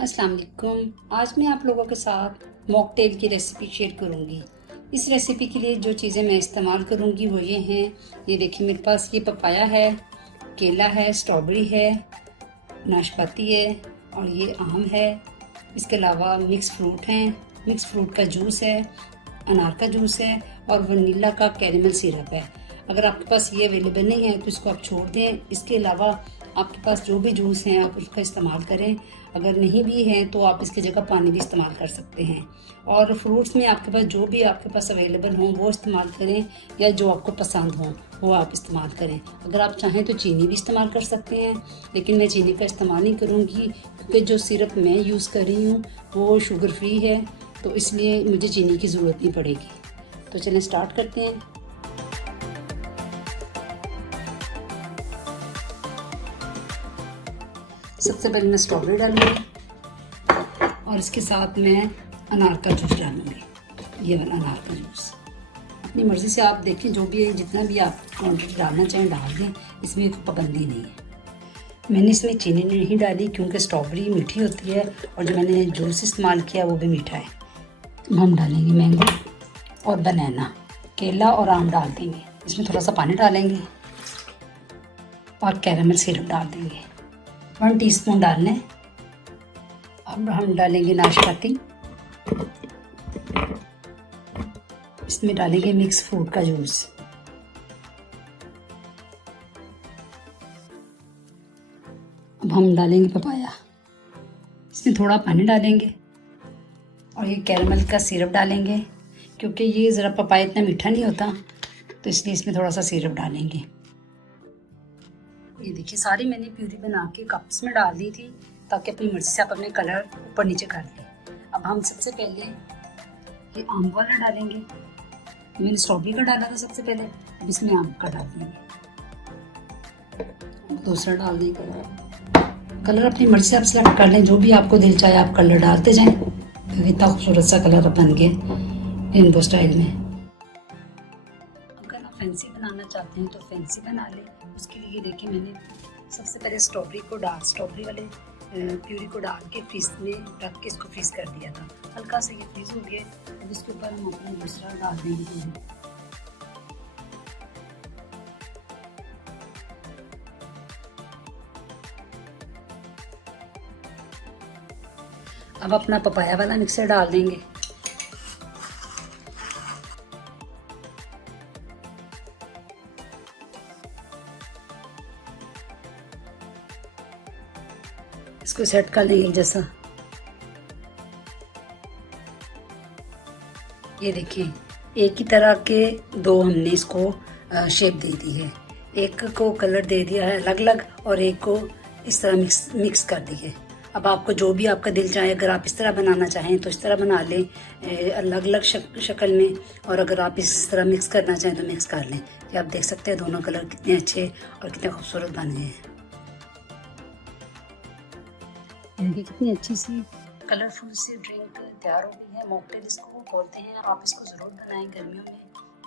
अस्सलाम वालेकुम। आज मैं आप लोगों के साथ मॉकटेल की रेसिपी शेयर करूंगी। इस रेसिपी के लिए जो चीज़ें मैं इस्तेमाल करूंगी वो ये हैं। ये देखिए, मेरे पास ये पपाया है, केला है, स्ट्रॉबेरी है, नाशपाती है और ये आम है। इसके अलावा मिक्स फ्रूट हैं, मिक्स फ्रूट का जूस है, अनार का जूस है और वनीला का कैरेमल सिरप है। अगर आपके पास ये अवेलेबल नहीं है तो इसको आप छोड़ दें। इसके अलावा आपके पास जो भी जूस हैं आप उसका इस्तेमाल करें। अगर नहीं भी है तो आप इसकी जगह पानी भी इस्तेमाल कर सकते हैं। और फ्रूट्स में आपके पास जो भी आपके पास अवेलेबल हों वो इस्तेमाल करें, या जो आपको पसंद हो वो आप इस्तेमाल करें। अगर आप चाहें तो चीनी भी इस्तेमाल कर सकते हैं, लेकिन मैं चीनी का इस्तेमाल नहीं करूँगी क्योंकि जो सिरप मैं यूज़ कर रही हूँ वो शुगर फ्री है, तो इसलिए मुझे चीनी की ज़रूरत नहीं पड़ेगी। तो चलें स्टार्ट करते हैं। सबसे पहले मैं स्ट्रॉबेरी डालूंगी और इसके साथ मैं अनार का जूस डालूंगी। ये वाला अनार का जूस अपनी मर्ज़ी से आप देखें, जो भी है जितना भी आप क्वांटिटी डालना चाहें डाल दें, इसमें कोई पाबंदी नहीं है। मैंने इसमें चीनी नहीं डाली क्योंकि स्ट्रॉबेरी मीठी होती है और जो मैंने जूस इस्तेमाल किया वो भी मीठा है। हम डालेंगे मैंगो और बनाना, केला और आम डाल देंगे। इसमें थोड़ा सा पानी डालेंगे और कैरेमल सिरप डाल देंगे। 1 टीस्पून डालने। अब हम डालेंगे नाशपाती। इसमें डालेंगे मिक्स फ्रूट का जूस। अब हम डालेंगे पपाया। इसमें थोड़ा पानी डालेंगे और ये कैरेमल का सिरप डालेंगे क्योंकि ये ज़रा पपाया इतना मीठा नहीं होता, तो इसलिए इसमें थोड़ा सा सिरप डालेंगे। ये देखिए, सारी मैंने प्यूरी बना के कप्स में डाल दी थी ताकि अपनी मर्जी से आप अपने कलर ऊपर नीचे कर लें। अब हम सबसे पहले ये आम वाला डालेंगे। मैंने स्ट्रॉबेरी का डाला था सबसे पहले, अब इसमें आम का डाल देंगे। दूसरा डाल दें कलर अपनी मर्जी से आप सेलेक्ट कर लें, जो भी आपको दिल चाहे आप कलर डालते जाएं। इतना खूबसूरत सा कलर बन गया रेनबो स्टाइल में। अगर आप फैंसी बनाना चाहते हैं तो फैंसी बना लें। उसके लिए देखिए, मैंने सबसे पहले स्ट्रॉबेरी वाले प्यूरी को डाल के फ्रीज में रख के इसको फ्रीज कर दिया था। हल्का सा ये फ्रीज हो गया। अब इसके ऊपर हम अपना दूसरा डाल देंगे। अब अपना पपाया वाला मिक्सर डाल देंगे। इसको सेट कर लेंगे जैसा। ये देखिए, एक ही तरह के दो हमने इसको शेप दे दी है। एक को कलर दे दिया है अलग अलग और एक को इस तरह मिक्स कर दी है। अब आपको जो भी आपका दिल चाहे, अगर आप इस तरह बनाना चाहें तो इस तरह बना लें अलग अलग शक्ल में, और अगर आप इस तरह मिक्स करना चाहें तो मिक्स कर लें। तो आप देख सकते हैं दोनों कलर कितने अच्छे और कितने खूबसूरत बन गए हैं। देखिए कितनी अच्छी सी कलरफुल सी ड्रिंक तैयार हो गई है। मॉकटेल इसको बोलते हैं। आप इसको ज़रूर बनाएं गर्मियों में।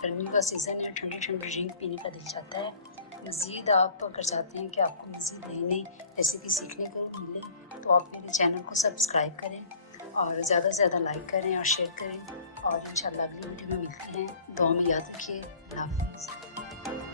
गर्मियों का सीज़न है, ठंडी ठंडी ड्रिंक पीने का दिल चाहता है। मज़ीद आप अगर चाहते हैं कि आपको मज़ीद नई नई रेसिपी सीखने को मिले तो आप मेरे चैनल को सब्सक्राइब करें और ज़्यादा से ज़्यादा लाइक करें और शेयर करें। और इंशाल्लाह अगली वीडियो में मिलते हैं। दुआ में याद रखिए। अल्लाह हाफ़िज़।